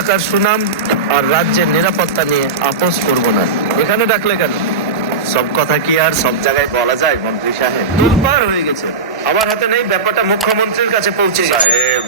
এলাকার সুনাম আর রাজ্যের নিরাপত্তা নিয়ে আপোষ করব না। এখানে ডাকলে কেন? সব কথা কি আর সব জায়গায় বলা যায় মন্ত্রী সাহেব? দুর্বার হয়ে গেছে। আমার হাতে নেই ব্যাপারটা মুখ্যমন্ত্রীর কাছে পৌঁছে গেছে। সাহেব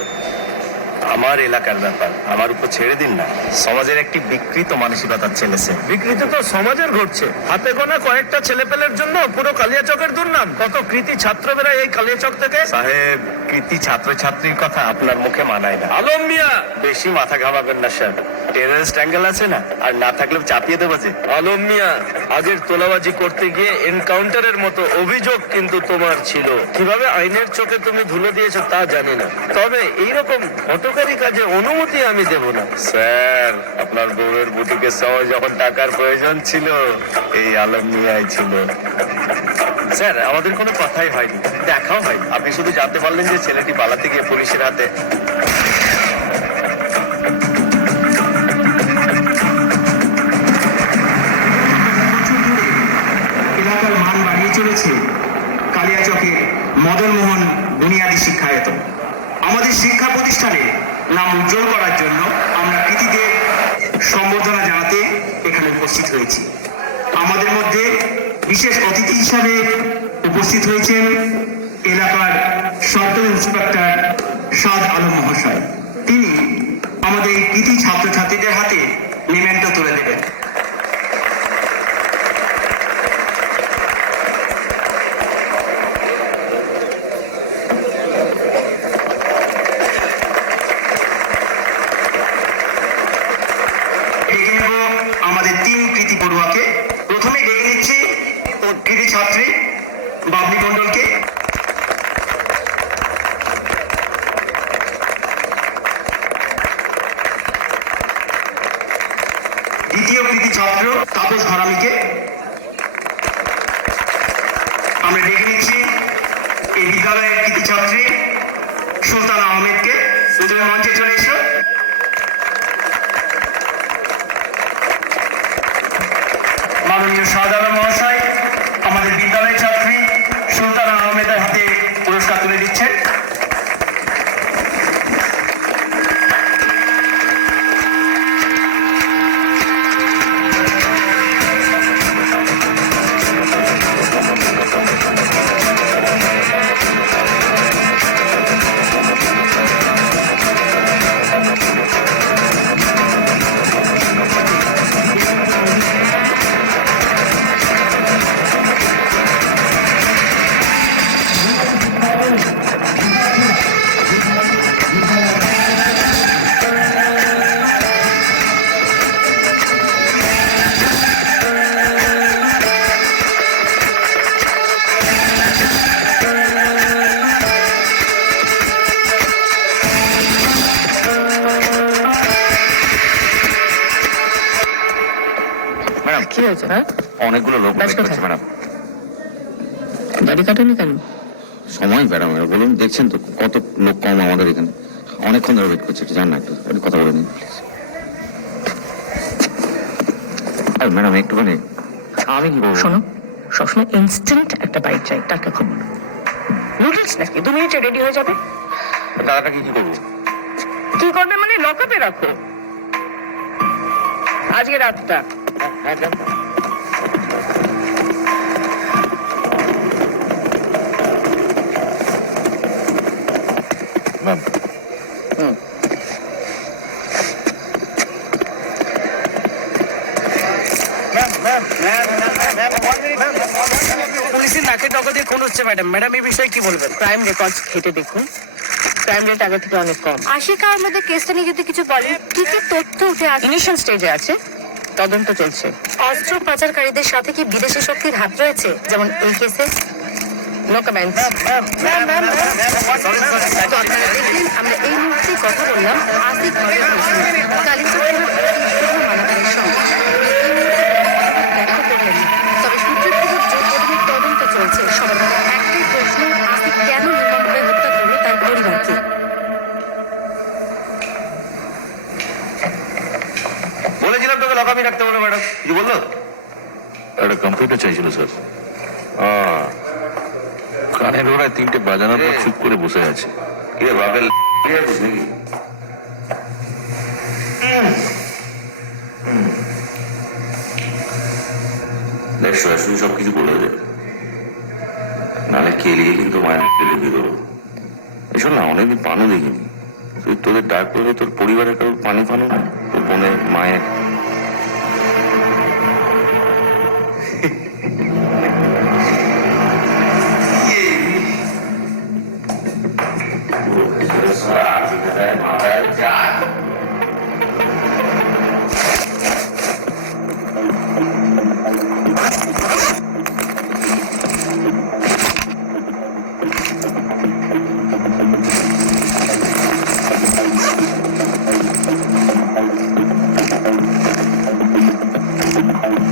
আমার এলাকার ব্যাপার। আমার উপর ছেড়ে দিন না। সমাজের একটি বিকৃত মানসিকতার ছেলেছে বিকৃতি তো সমাজের ঘটছে। হাতে গোনা কয়েকটা ছেলেপেলের জন্য পুরো কালিয়াচকের দুর্নাম। কত কৃতি ছাত্র বেড়ায় এই কালিয়াচক থেকে? সাহেব কৃতি ছাত্রছাত্রীর কথা আপনার মুখে মানায় না। আলম মিয়া! বেশি মাথা ঘামাবেন না স্যার। টেরারিস্ট অ্যাঙ্গেল আছে না? আর না থাকলেও চাপিয়ে দেবো যে। আলম মিয়া আগের তোলাবাজি করতে গিয়ে এনকাউন্টারের মতো অভিযোগ কিন্তু তোমার ছিল। কীভাবে আইনের চোখে তুমি ধুলো দিয়েছ তা জানি না। তবে এইরকম হটকারী কাজে অনুমতি আমি দেব না। স্যার আপনার বউয়ের বুটিকের সময় যখন টাকার প্রয়োজন ছিল এই আলম মিয়াই ছিল। স্যার আমাদের কোনো কথাই হয়নি দেখাও হয়নি। আপনি শুধু জানতে পারলেন যে ছেলেটি পালাতে গিয়ে পুলিশের হাতে এলাকার মান বাড়িয়ে চলেছে কালিয়াচকের মদনমোহন বুনিয়াদী শিক্ষায়তন। আমাদের শিক্ষা প্রতিষ্ঠানে নাম উজ্জ্বল করার জন্য আমরা কৃতিদের সম্বর্ধনা জানাতে এখানে উপস্থিত হয়েছি। আমাদের মধ্যে বিশেষ অতিথি হিসাবে উপস্থিত হয়েছেন এলাকার সর্ত ইন্সপেক্টর সাদ আলম মহাশয়। তিনি আমাদের এই কৃতি ছাত্রছাত্রীদের হাতে নিমেন্টো তুলে দেবেন ডেকে নেব আমাদের তিন কৃতি পড়ুয়াকে প্রথমে ডেকে নিচ্ছি ও কৃতি ছাত্রী বাবলি মণ্ডলকে। দ্বিতীয় কৃতি ছাত্র তাপস ঘরামিকে আমরা ডেকে নিচ্ছি এই বিদ্যালয়ের কৃতি ছাত্রী সুলতান আহমেদকে। দুজনে মঞ্চে চলে কি হয়েছে হ্যাঁ? অনেকগুলো লোক ব্যাস কোথায়? ম্যাডাম। দাড়ি কাটেনি কেন? সময় ম্যাডাম বলুন দেখছেন তো কত লোক কম আমাদের এখানে। অনেকক্ষণ ধরে ওয়েট করছে একটু জান না একটু একটু কথা বলে নিন। আর ম্যাডাম একটুখানি আমি কি বলব শোনো সবসময় ইনস্ট্যান্ট একটা বাইক চাই টাকা খবর নুডলস নাকি? দু মিনিটে রেডি হয়ে যাবে? দাদাটা কি কি করব? কি করবে মানে লকআপে রাখো। আজকে রাতটা। ম্যাম পুলিশের নাকে টকা দিয়ে খুন হচ্ছে ম্যাডাম ম্যাডাম এই বিষয়ে কি বলবেন? ক্রাইম রেকর্ডস ঘেটে দেখুন। ক্রাইম রেট আগে থেকে অনেক কম। আশিকা আমাদের কেসটা নিয়ে যদি কিছু বলেন কি কি তথ্য উঠে আসে? ইনিশিয়াল স্টেজে আছে। তদন্ত চলছে অস্ত্র পাচারকারীদের সাথে কি বিদেশি শক্তির হাত রয়েছে যেমন এই কেসে নো দেখলেন আমরা এই মুহূর্তে কথা বললাম আসিফ হকের আপনার একটা কম্পিউটার চাইছিল স্যার কানের ওরায় তিনটে বাজানোর পর চুপ করে বসে আছে। কে ভাবে দেখ সব কিছু বলে নাহলে কেলিয়ে কিন্তু মায়ের পেলে দিয়ে দেবো। না, অনেকদিন পানও দেখিনি। তুই তোদের ডাক করলে তোর পরিবারের কারোর পানি পানো না? তোর বোনের, মায়ের